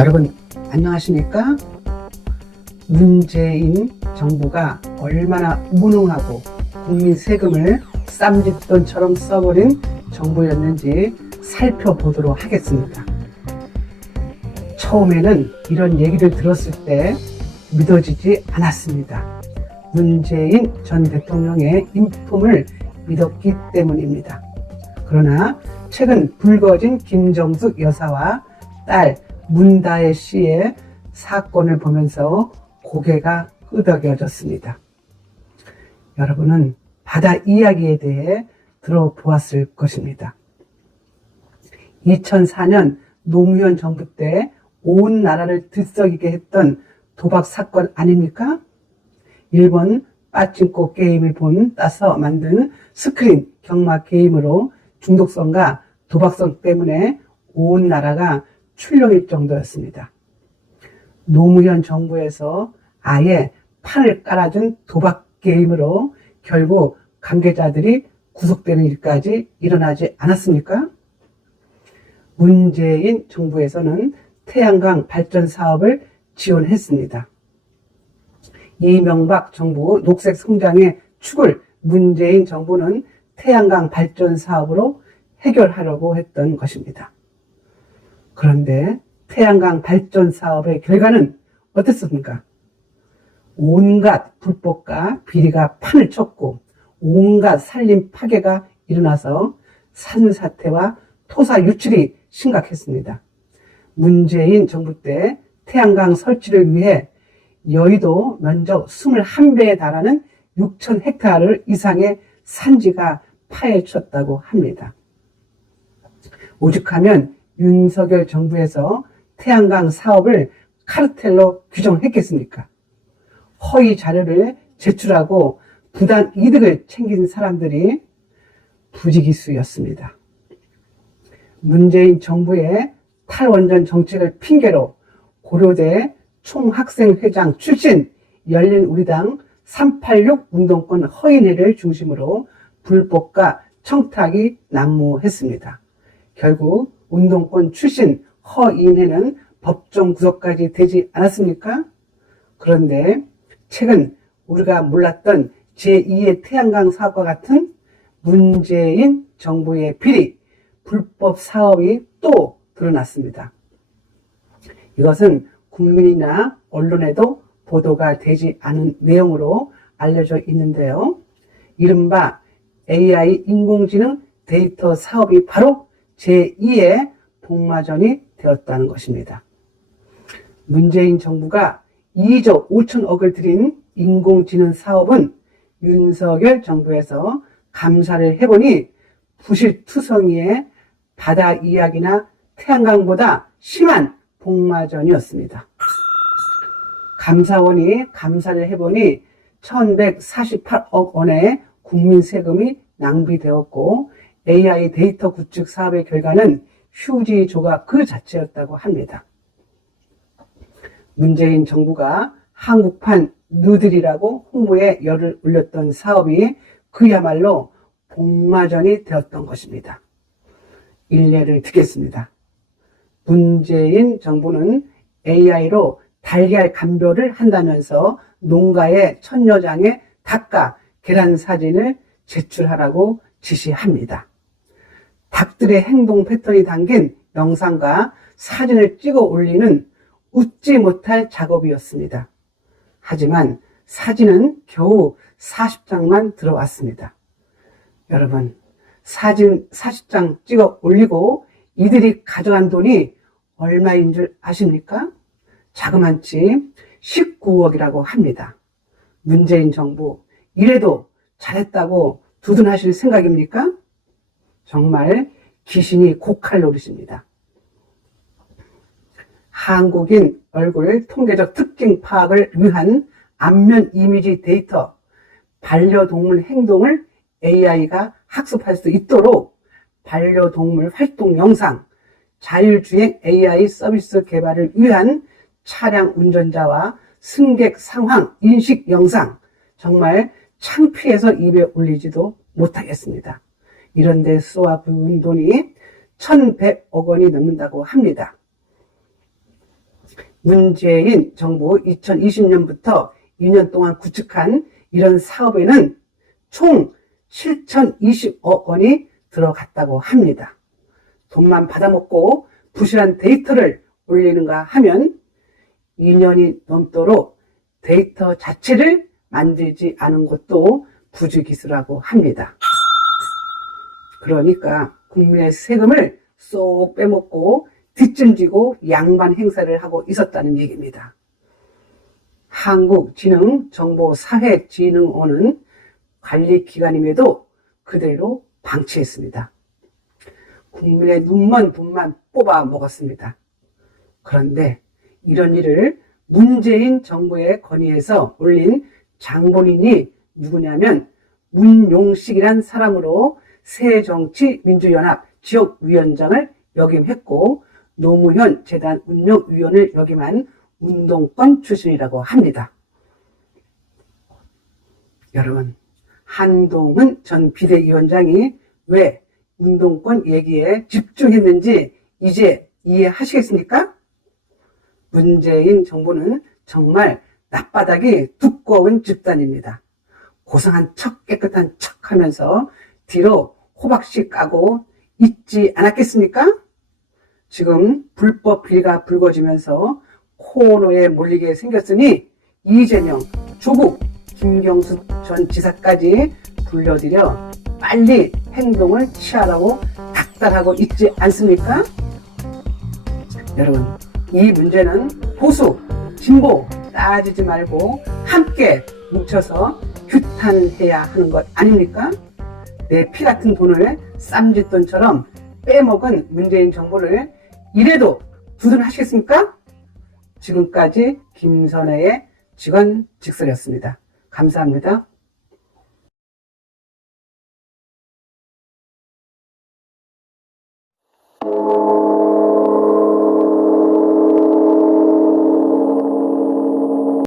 여러분 안녕하십니까? 문재인 정부가 얼마나 무능하고 국민 세금을 쌈짓돈처럼 써버린 정부였는지 살펴보도록 하겠습니다. 처음에는 이런 얘기를 들었을 때 믿어지지 않았습니다. 문재인 전 대통령의 인품을 믿었기 때문입니다. 그러나 최근 불거진 김정숙 여사와 딸 문다혜 씨의 사건을 보면서 고개가 끄덕여졌습니다. 여러분은 바다 이야기에 대해 들어보았을 것입니다. 2004년 노무현 정부 때 온 나라를 들썩이게 했던 도박 사건 아닙니까? 일본 빠찡코 게임을 따서 만든 스크린 경마 게임으로 중독성과 도박성 때문에 온 나라가 출렁일 정도였습니다. 노무현 정부에서 아예 판을 깔아준 도박 게임으로 결국 관계자들이 구속되는 일까지 일어나지 않았습니까? 문재인 정부에서는 태양광 발전 사업을 지원했습니다. 이명박 정부 녹색 성장의 축을 문재인 정부는 태양광 발전 사업으로 해결하려고 했던 것입니다. 그런데 태양광 발전 사업의 결과는 어땠습니까? 온갖 불법과 비리가 판을 쳤고 온갖 산림 파괴가 일어나서 산사태와 토사 유출이 심각했습니다. 문재인 정부 때 태양광 설치를 위해 여의도 면적 21배에 달하는 6,000헥타르 이상의 산지가 파헤쳤다고 합니다. 오죽하면 윤석열 정부에서 태양광 사업을 카르텔로 규정했겠습니까? 허위 자료를 제출하고 부당 이득을 챙긴 사람들이 부지기수였습니다. 문재인 정부의 탈원전 정책을 핑계로 고려대 총학생회장 출신 열린우리당 386 운동권 허인회를 중심으로 불법과 청탁이 난무했습니다. 결국 운동권 출신 허인회는 법정 구속까지 되지 않았습니까? 그런데 최근 우리가 몰랐던 제2의 태양광 사업과 같은 문재인 정부의 비리, 불법 사업이 또 드러났습니다. 이것은 국민이나 언론에도 보도가 되지 않은 내용으로 알려져 있는데요. 이른바 AI 인공지능 데이터 사업이 바로 제2의 복마전이 되었다는 것입니다. 문재인 정부가 2조 5천억을 들인 인공지능 사업은 윤석열 정부에서 감사를 해보니 부실투성이의 바다 이야기나 태양광보다 심한 복마전이었습니다. 감사원이 감사를 해보니 1,148억 원의 국민 세금이 낭비되었고 AI 데이터 구축 사업의 결과는 휴지조각 그 자체였다고 합니다. 문재인 정부가 한국판 누들이라고 홍보에 열을 올렸던 사업이 그야말로 복마전이 되었던 것입니다. 일례를 듣겠습니다. 문재인 정부는 AI로 달걀 감별을 한다면서 농가의 천여장의 닭과 계란 사진을 제출하라고 지시합니다. 닭들의 행동 패턴이 담긴 영상과 사진을 찍어 올리는 웃지 못할 작업이었습니다. 하지만 사진은 겨우 40장만 들어왔습니다. 여러분, 사진 40장 찍어 올리고 이들이 가져간 돈이 얼마인 줄 아십니까? 자그만치 19억이라고 합니다. 문재인 정부, 이래도 잘했다고 두둔하실 생각입니까? 정말 귀신이 고칼 노릇입니다. 한국인 얼굴 통계적 특징 파악을 위한 안면 이미지 데이터, 반려동물 행동을 AI가 학습할 수 있도록 반려동물 활동 영상, 자율주행 AI 서비스 개발을 위한 차량 운전자와 승객 상황 인식 영상, 정말 창피해서 입에 올리지도 못하겠습니다. 이런 데 쏘아부은 돈이 1,100억 원이 넘는다고 합니다. 문재인 정부 2020년부터 2년 동안 구축한 이런 사업에는 총 7,020억 원이 들어갔다고 합니다. 돈만 받아먹고 부실한 데이터를 올리는가 하면 2년이 넘도록 데이터 자체를 만들지 않은 것도 부주기수라고 합니다. 그러니까 국민의 세금을 쏙 빼먹고 뒷짐지고 양반 행사를 하고 있었다는 얘기입니다. 한국지능정보사회진흥원은 관리기관임에도 그대로 방치했습니다. 국민의 눈먼 돈만 뽑아 먹었습니다. 그런데 이런 일을 문재인 정부의 건의에서 올린 장본인이 누구냐면 문용식이란 사람으로 새정치민주연합 지역위원장을 역임했고 노무현 재단 운영위원을 역임한 운동권 출신이라고 합니다. 여러분, 한동훈 전 비대위원장이 왜 운동권 얘기에 집중했는지 이제 이해하시겠습니까? 문재인 정부는 정말 낯바닥이 두꺼운 집단입니다. 고상한 척 깨끗한 척 하면서 뒤로 호박씨 까고 있지 않았겠습니까? 지금 불법 비리가 불거지면서 코너에 몰리게 생겼으니 이재명, 조국, 김경수 전 지사까지 불러들여 빨리 행동을 취하라고 닥달하고 있지 않습니까? 여러분, 이 문제는 보수, 진보 따지지 말고 함께 뭉쳐서 규탄해야 하는 것 아닙니까? 내 피 같은 돈을 쌈짓돈처럼 빼먹은 문재인 정부를 이래도 두둔하시겠습니까? 지금까지 김선혜의 직원직설이었습니다. 감사합니다.